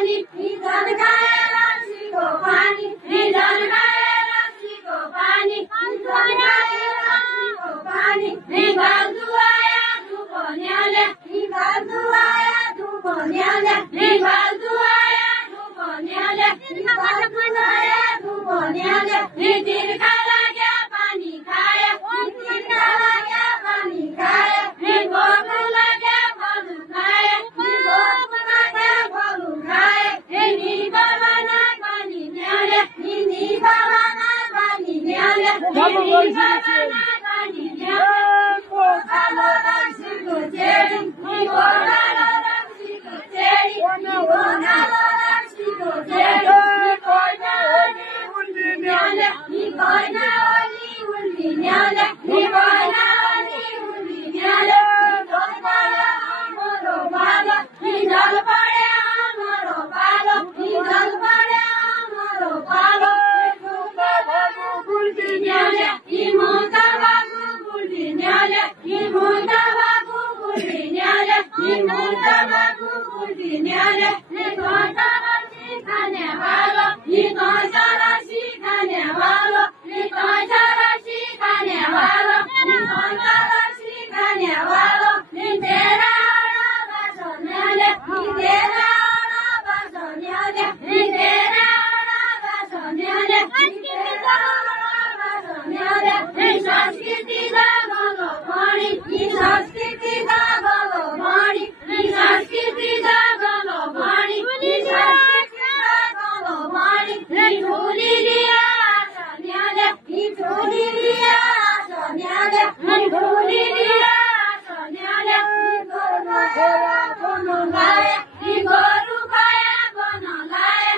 पानी निधन खाए रक्सीको पानी निधन खाए रक्सीको पानी निधन खाए रक्सीको पानी निकाल दुआया धुपो न्याले निकाल दुआया धुपो न्याले निकाल दुआया धुपो न्याले निकाल दुआया धुपो न्याले नितिर खाला क्या पानी खाया नितिर खाला क्या पानी खाया निकोको लगे बलु खाए निकोको लगे बलु खाए निकोको ना पानी न्याले निकोको ना पानी न्याले निकोको ना पानी न्याले निको खालो रक्सीको चेडी निको खालो रक्सीको चेडी निको खालो रक्सीको चेडी निको ना ओली उल्ली न्याले निको ना ओली उल्ली न्याले निको ना ओली उल्ली न्याले निधन परे हाम्रो पालो निधन परे हाम्रो पालो निधन परे हाम्रो पालो मुक्ता बाबु गुल्टी न्याले मुक्ता बाबु गुल्टी न्याले मुक्ता बाबु गुल्टी न्याले मुक्ता बाबु गुल्टी न्याले निधन रक्सी खाने वालो निधन रक्सी खाने वालो निधन रक्सी खाने वालो निधन रक्सी खाने वालो नितेरा बासो न्याले नितेरा बासो न्याले नितेरा बासो न्याले नितेरा बासो न्याले संस्कृति दा गलो भणी संस्कृति दा गलो भणी संस्कृति दा गलो भणी संस्कृति दा गलो भणी ठुली दिया आशा न्याले ठुली दिया आशा न्याले ठुली दिया आशा न्याले गोरु खाया बनो लाए गोरु खाया बनो लाए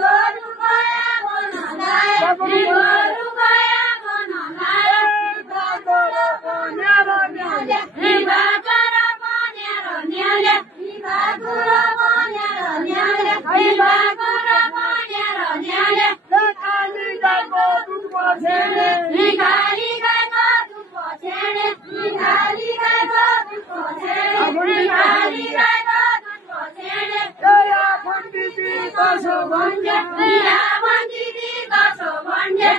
गोरु खाया बनो लाए गोरु खाया बनो लाए बागोरा बनेरो न्याले बागोरा बनेरो न्याले बागोरा बनेरो न्याले बागोरा बनेरो न्याले निकाली गाईको दुधको छेडे निकाली गाईको दुधको छेडे निकाली गाईको दुधको छेडे निकाली गाईको दुधको छेडे या पण्डितजी कसो भन्जे या पण्डितजी कसो भन्जे